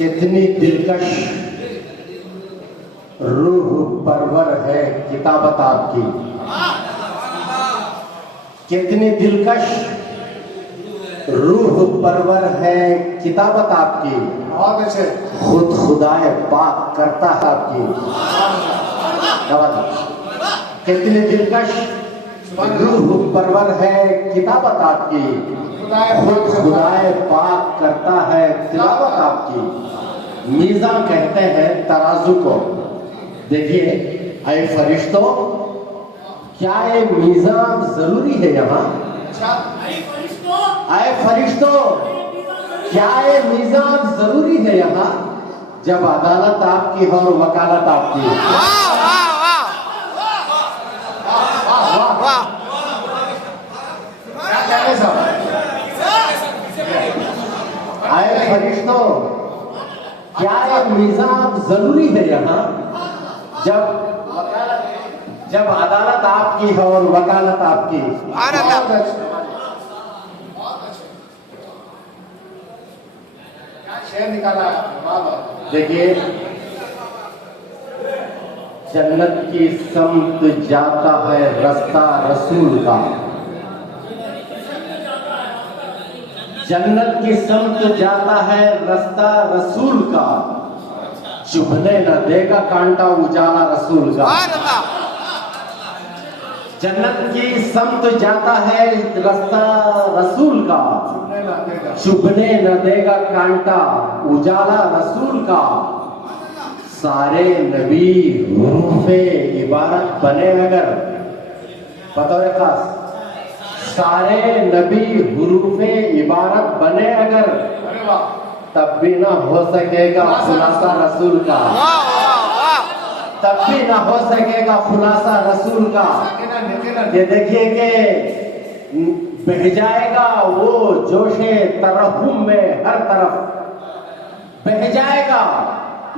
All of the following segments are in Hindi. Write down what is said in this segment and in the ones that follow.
कितनी दिलकश रूह परवर है किताबत आपकी, कितनी दिलकश रूह परवर है किताबत आपकी। बहुत अच्छे। खुद खुदाए पाक करता है आपकी। कितनी दिलकश रूह परवर है किताबत आपकी, खुद खुदाए पाक करता है तिलावत आपकी। मीज़ा कहते हैं तराजू को। देखिए ऐ फरिश्तों, क्या ये मीज़ा जरूरी है यहाँ? ऐ फरिश्तों, क्या ये मीज़ा जरूरी है यहाँ? जब अदालत आपकी हो और वकालत आपकी। आए फरिश्तों, क्या ये मीज़ान जरूरी है यहाँ? जब अदालत आपकी है और वकालत आपकी। शेर निकाला। देखिए, जन्नत की समत जाता है रास्ता रसूल का, जन्नत की समत जाता है रास्ता रसूल का, चुभने न देगा कांटा उजाला रसूल का। जन्नत की समत जाता है रास्ता रसूल का, चुभने न देगा कांटा उजाला रसूल का। सारे नबी हुरूफे इबारत बने अगर, बतौर खास सारे नबी हुरूफे इबारत बने अगर, तब भी ना हो सकेगा खुलासा रसूल का, तब भी ना हो सकेगा खुलासा रसूल का। ये देखिए कि बह जाएगा वो जोशे तरहुम में हर तरफ, बह जाएगा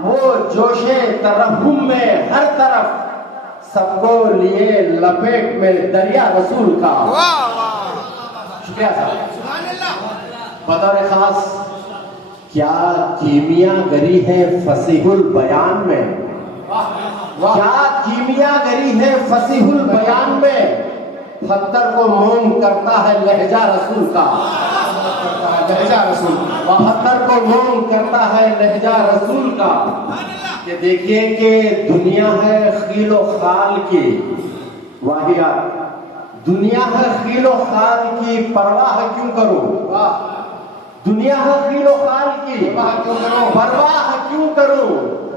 वो जोशे तरहुम में हर तरफ, सबको लिए लपेट में दरिया रसूल का। शुक्रिया साहब। बतौर खास, क्या कीमिया गरी है फसीहुल बयान में, क्या कीमिया गरी है फसीहुल बयान में, पत्थर को मोम करता है लहजा रसूल का, लहजा रसूल, पत्थर को मोम करता है लहजा रसूल का। ये देखिए कि दुनिया है खीलो खाल की वाहियात, दुनिया है खीलो खाल की परवाह क्यों करूं, दुनिया है खीलो खाल की परवाह क्यों करूं,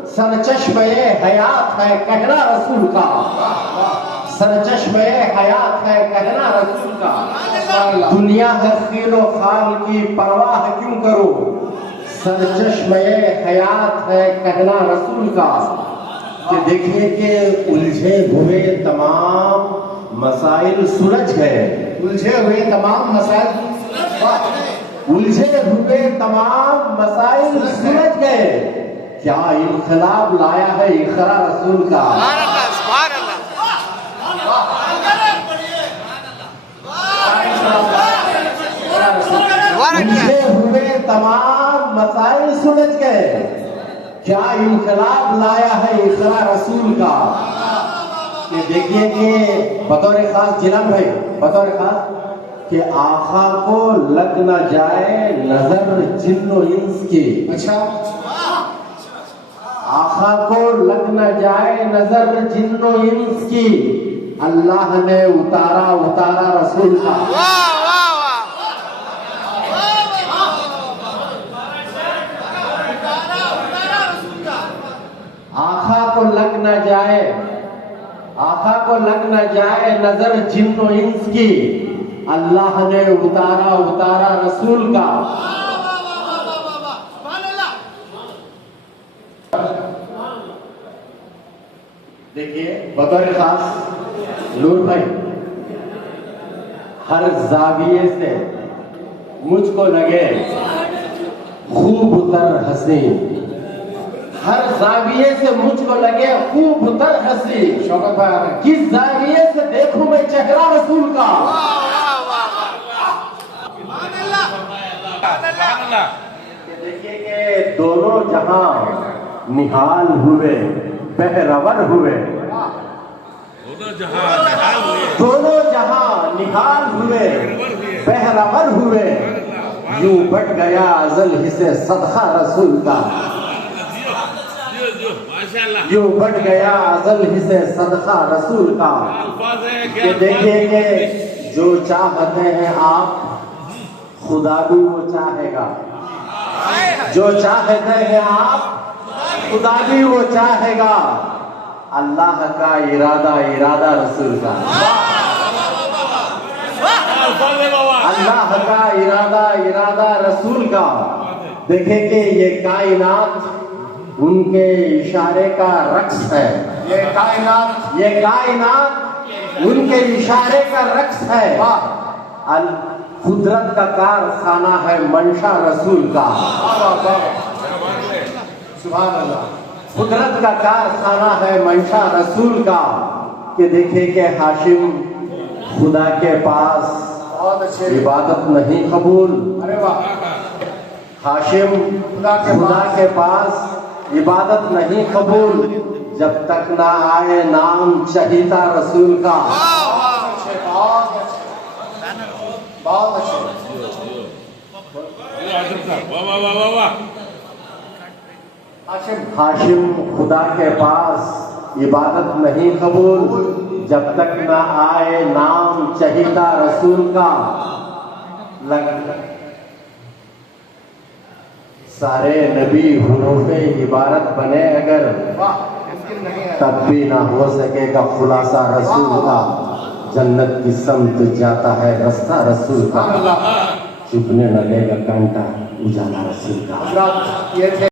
सरचश्मे हयात है कहना रसूल का, सरचश्मे हयात है कहना रसूल का। दुनिया है खीलो खाल की परवाह क्यों करूं, सरचश्मे हयात है कहना रसूल का। कि देखिए कि उलझे हुए तमाम मसाइल सुलझ गए, उलझे हुए तमाम मसाइल, उलझे हुए तमाम मसाइल सुलझ गए। क्या इनकलाब लाया है इकरा रसूल का, उलझे हुए तमाम मसाइल सुलझ गए। क्या इनकलाब लाया है इकरा रसूल का। ये देखिए कि बतौर खास जिलान भाई, बतौर खास कि आखा को लग न जाए नजर जिन्नो इंस की। अच्छा, आखा को लग न जाए नजर जिन्नो इंस की, अल्लाह ने उतारा उतारा रसूल का। आखा को लग न जाए, आखा को लग न जाए नजर जिन्नो इंस की, अल्लाह ने उतारा उतारा रसूल का। देखिए बतौर खास नूर भाई, हर जाविये से मुझको लगे खूब उतर हसीन, हर जाविये से मुझको लगे खूब उतर हसीन। शौकत भाई, किस जाविये से देखूं मैं चेहरा रसूल का। कि देखिए कि दोनों जहां निहाल हुए बहरवर हुए, दोनों जहां निहाल हुए बहरवर हुए, यूं बढ़ गया अजल हिस्से सदका रसूल का, यूं बढ़ गया अजल हिस्से सदका रसूल का। कि देखिए कि जो चाहते हैं आप खुदा भी वो चाहेगा, जो चाहते हैं आप खुदा भी वो चाहेगा। अल्लाह का इरादा इरादा रसूल का, अल्लाह का इरादा इरादा रसूल का। देखे कि ये कायनात उनके इशारे का रक्स है, ये कायनात उनके इशारे का रक्स है। अल कुदरत का कारखाना है मंशा रसूल का, सुभान अल्लाह। कुदरत का कारखाना है मंशा रसूल का। कि देखे कि हाशिम खुदा के पास बहुत अच्छे। इबादत नहीं कबूल, अरे वाह। हाशिम खुदा के पास इबादत नहीं कबूल जब तक ना आए नाम चहीता रसूल का। बहुत अच्छे। हाशिम खुदा के पास इबादत नहीं कबूल जब तक ना आए नाम चहीता रसूल का। सारे नबी हुरूफे इबारत बने अगर तब भी ना हो सकेगा खुलासा रसूल का। जन्नत की समत जाता है रास्ता रसूल का, चुपने न देगा कांटा उजाला रसूल का। ये थे